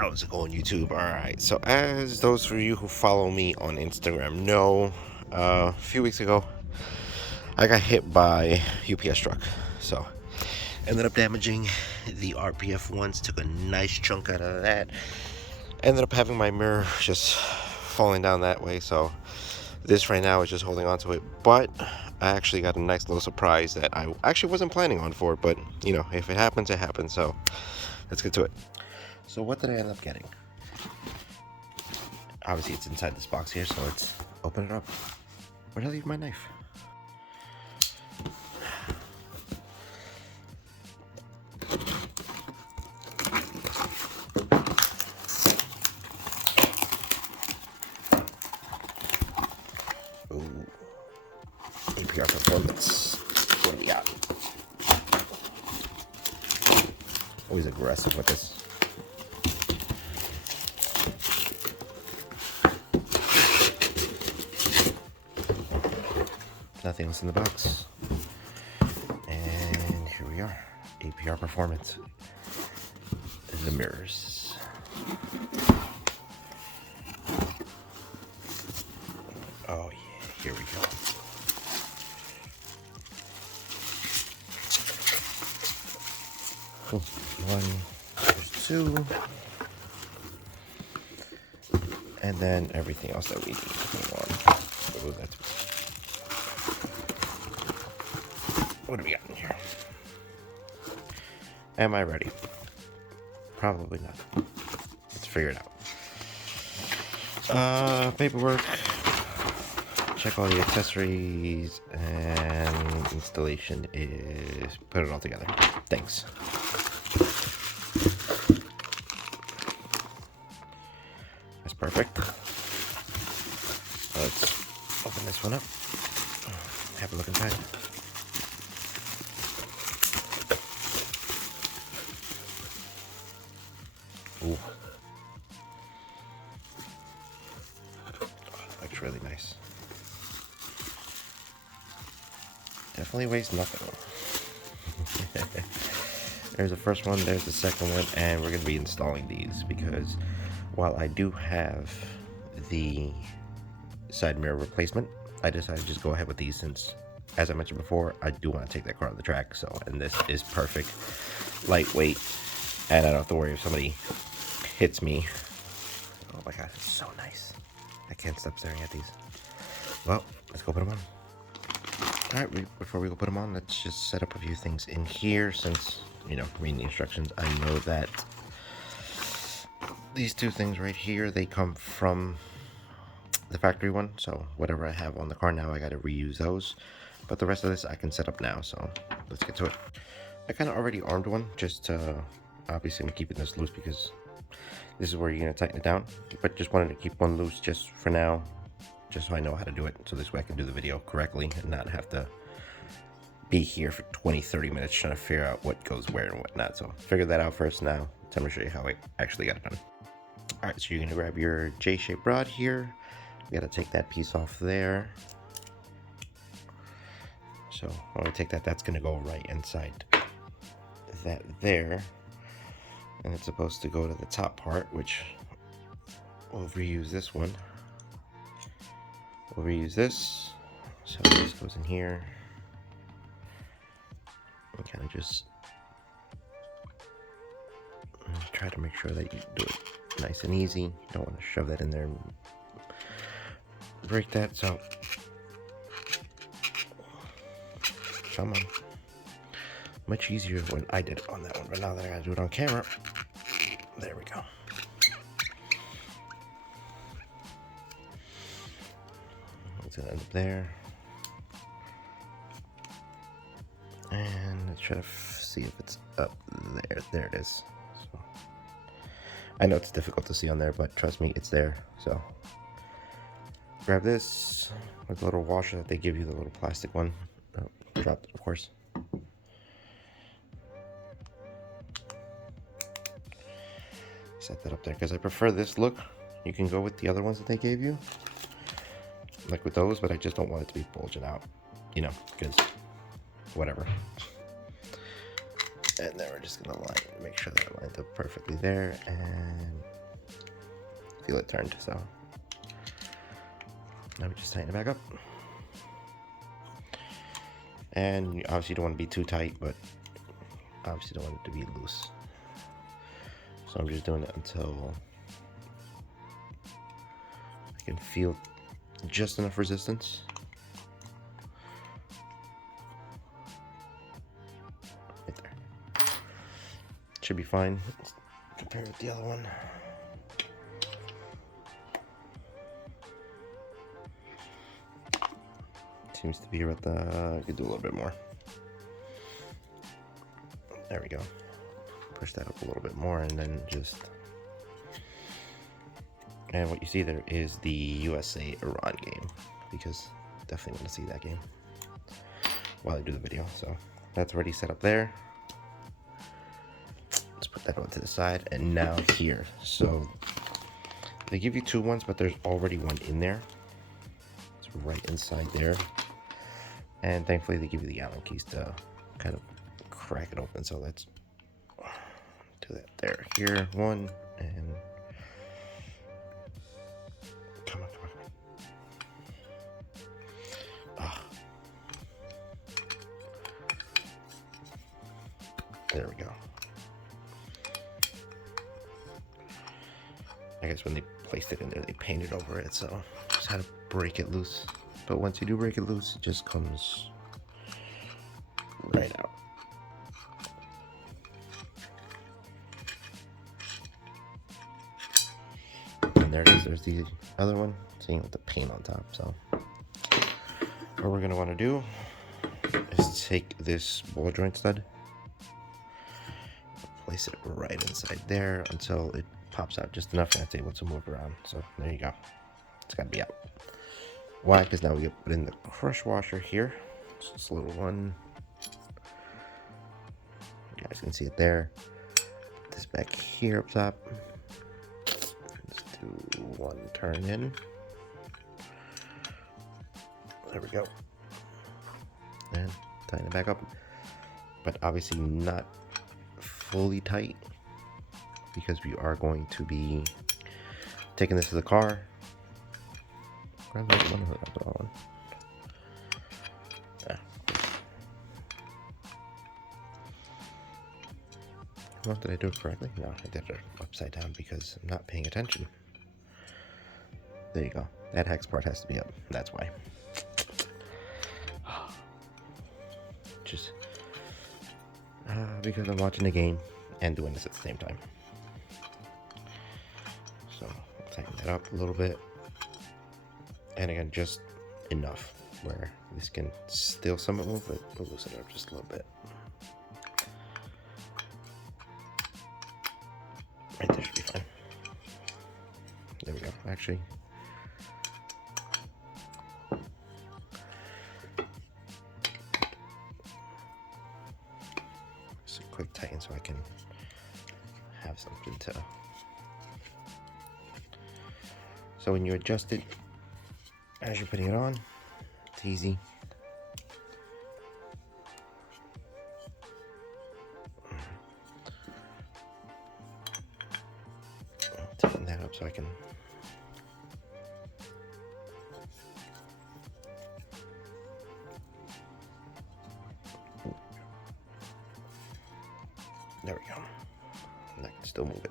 How's it going, YouTube? Alright, so as those of you who follow me on Instagram know, a few weeks ago I got hit by UPS truck. So ended up damaging the RPF ones, took a nice chunk out of that. Ended up having my mirror just falling down that way, so this right now is just holding on to it. But I actually got a nice little surprise that I actually wasn't planning on for it, but you know, if it happens, it happens. So let's get to it. So what did I end up getting? Obviously it's inside this box here, so let's open it up. Where did I leave my knife? Ooh. APR Performance. What do we got? Always aggressive with this. Nothing else in the box. And here we are. APR Performance. The mirrors. Oh yeah, here we go. One, there's two. And then everything else that we need. Oh, that's... What do we got in here? Am I ready? Probably not. Let's figure it out. Paperwork. Check all the accessories, and installation is put it all together. Thanks. That's perfect. Let's open this one up. Have a look inside. Ooh. Oh, that looks really nice. Definitely weighs nothing. There's the first one, there's the second one, and we're going to be installing these because while I do have the side mirror replacement, I decided to just go ahead with these since, as I mentioned before, I do want to take that car on the track. So, and this is perfect, lightweight, and I don't have to worry if somebody hits me. Oh my god, it's so nice. I can't stop staring at these. Well, let's go put them on. Alright, before we go put them on, let's just set up a few things in here since, you know, reading the instructions, I know that these two things right here, they come from the factory one, so whatever I have on the car now, I gotta reuse those. But the rest of this I can set up now, so let's get to it. I kind of already armed one, just obviously I'm keeping this loose because this is where you're gonna tighten it down, but just wanted to keep one loose just for now, just so I know how to do it, so this way I can do the video correctly and not have to be here for 20-30 minutes trying to figure out what goes where and whatnot. So figure that out first. Now I'm gonna show you how I actually got it done. All right, so you're gonna grab your J-shaped rod here. You gotta take that piece off there. So when we take that, that's gonna go right inside that there, and it's supposed to go to the top part, which we'll reuse this one. We'll reuse this, so this goes in here. And kind of just try to make sure that you do it nice and easy. You don't want to shove that in there and break that. So come on, much easier when I did it on that one, but now that I gotta do it on camera, there we go. It's gonna end up there, and let's try to see if it's up there. There it is. So I know it's difficult to see on there, but trust me, it's there. So grab this with the little washer that they give you, the little plastic one. Oh, dropped, of course. Set that up there because I prefer this look. You can go with the other ones that they gave you, like with those, but I just don't want it to be bulging out, you know, because whatever. And then we're just gonna make sure that it lines up perfectly there, and feel it turned. So now we just tighten it back up. And you obviously don't want to be too tight, but obviously don't want it to be loose. So I'm just doing it until I can feel just enough resistance. Right there. Should be fine. Let's compare it with the other one. Seems to be about the, I could do a little bit more. There we go. Push that up a little bit more and then just, and what you see there is the USA Iran game, because definitely want to see that game while I do the video. So that's already set up there. Let's put that over to the side. And now here, so they give you two ones, but there's already one in there. It's right inside there. And thankfully they give you the Allen keys to kind of crack it open. So let's do that there. Here, one, and come on. Ah. There we go. I guess when they placed it in there, they painted over it, so just had to break it loose. But once you do break it loose, it just comes right out. And there it is. There's the other one, same with the paint on top. So what we're going to want to do is take this ball joint stud, place it right inside there until it pops out just enough and it's able to move around. So there you go. It's got to be out. Why? Because now we put in the crush washer here. It's just a little one. You guys can see it there. Put this back here up top. Let's do one turn in. There we go. And tighten it back up. But obviously not fully tight, because we are going to be taking this to the car. Yeah. Well, did I do it correctly? No, I did it upside down because I'm not paying attention. There you go. That hex part has to be up. That's why. Just because I'm watching the game and doing this at the same time. So I'll tighten that up a little bit. And again, just enough where this can still somewhat move, but we'll loosen it up just a little bit. Right there should be fine. There we go. Actually, just a quick tighten so I can have something to. So when you adjust it, as you're putting it on, it's easy. Tighten that up so I can. There we go. And I can still move it.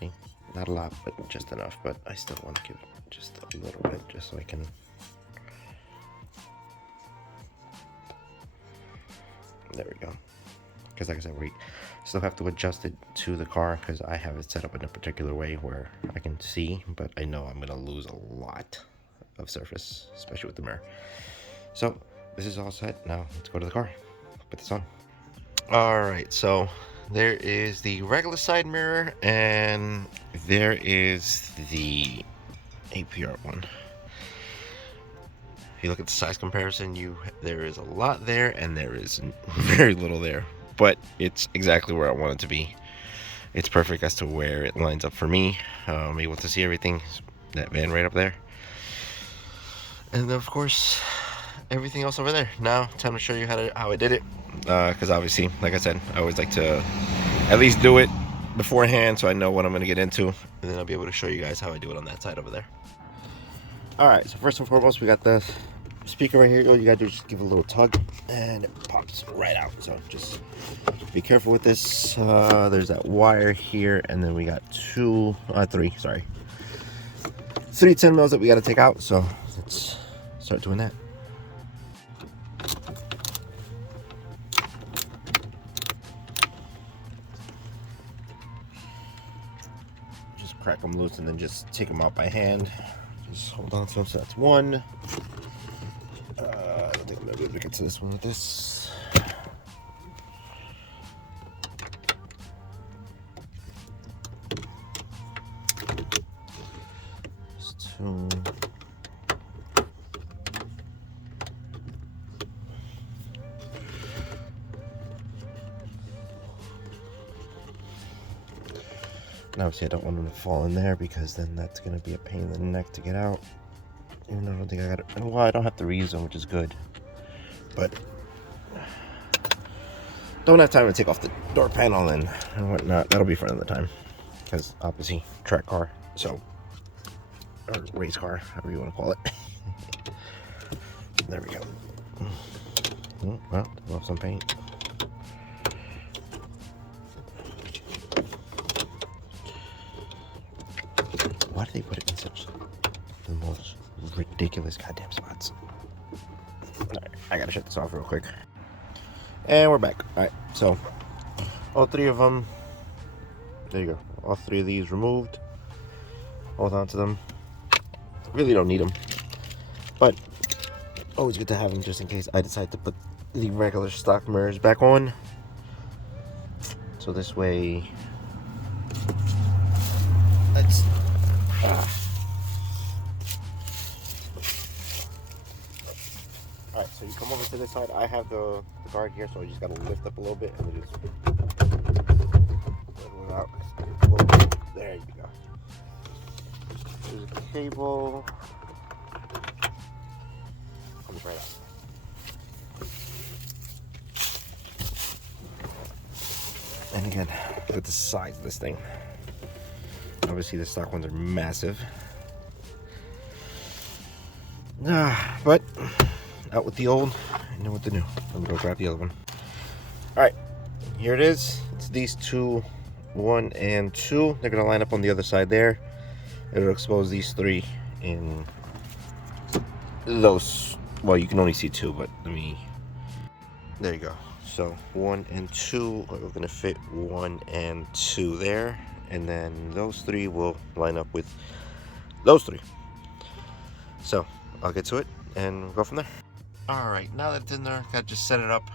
See? Not a lot, but just enough. But I still want to give it just a little bit, just so I can. There we go. Because like I said, we still have to adjust it to the car because I have it set up in a particular way where I can see, but I know I'm going to lose a lot of surface, especially with the mirror. So this is all set. Now let's go to the car. Put this on. All right, so there is the regular side mirror and there is the APR one. If you look at the size comparison, there is a lot there and there is very little there, but it's exactly where I want it to be. It's perfect as to where it lines up for me. I'm able to see everything, that van right up there, and then of course everything else over there. Now time to show you how I did it, because obviously, like I said, I always like to at least do it beforehand so I know what I'm going to get into, and then I'll be able to show you guys how I do it on that side over there. Alright, so first and foremost, we got the speaker right here. All you gotta do is just give it a little tug and it pops right out. So just be careful with this. There's that wire here, and then we got three 10 mils that we gotta take out. So let's start doing that. Just crack them loose and then just take them out by hand. Just hold on to them. So that's one. I don't think I'm gonna be able to get to this one with this. Just two. Now, obviously, I don't want them to fall in there because then that's gonna be a pain in the neck to get out. Even though I don't think I got it. Well, I don't have to reuse them, which is good. But don't have time to take off the door panel and whatnot. That'll be for another time. Because obviously, track car, so or race car, however you want to call it. There we go. Oh, well, off some paint. Why do they put it in such the most ridiculous goddamn spots? Alright, I gotta shut this off real quick. And we're back. Alright, so all three of them, there you go. All three of these removed. Hold on to them. Really don't need them, but always good to have them just in case I decide to put the regular stock mirrors back on. So this way, let's Alright, so you come over to this side. I have the guard here, so you just gotta lift up a little bit and then just wiggle it out. There you go. There's a cable. Comes right out. And again, look at the size of this thing. Obviously, the stock ones are massive. But out with the old and in with the new. Let me go grab the other one. Alright, here it is. It's these two, 1 and 2. They're going to line up on the other side there. It'll expose these three in those. Well, you can only see 2, but let me. There you go. So 1 and 2 are going to fit 1 and 2 there. And then those 3 will line up with those 3. So I'll get to it and we'll go from there. Alright, now that it's in there, gotta just set it up,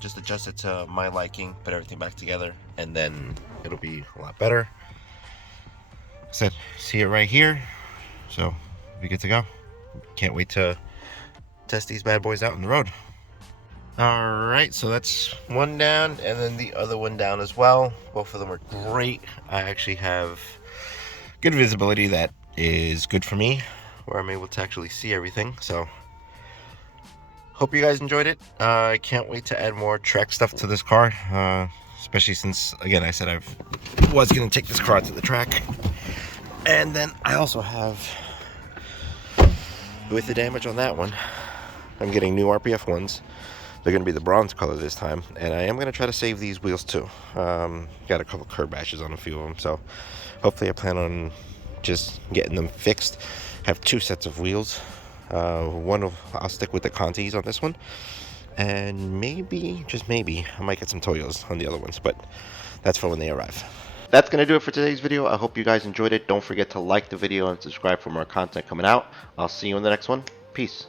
just adjust it to my liking, put everything back together, and then it'll be a lot better. Said, see it right here, so we good to go. Can't wait to test these bad boys out on the road. Alright, so that's one down, and then the other one down as well. Both of them are great. I actually have good visibility that is good for me, where I'm able to actually see everything, so hope you guys enjoyed it. I can't wait to add more track stuff to this car, especially since, again, I said I was going to take this car out to the track. And then I also have, with the damage on that one, I'm getting new RPF ones. They're going to be the bronze color this time, and I am going to try to save these wheels too. Got a couple curb bashes on a few of them, so hopefully I plan on just getting them fixed. Have 2 sets of wheels. I'll stick with the Contis on this one, and maybe, just maybe, I might get some Toyos on the other ones, but that's for when they arrive. That's going to do it for today's video. I hope you guys enjoyed it. Don't forget to like the video and subscribe for more content coming out. I'll see you in the next one. Peace.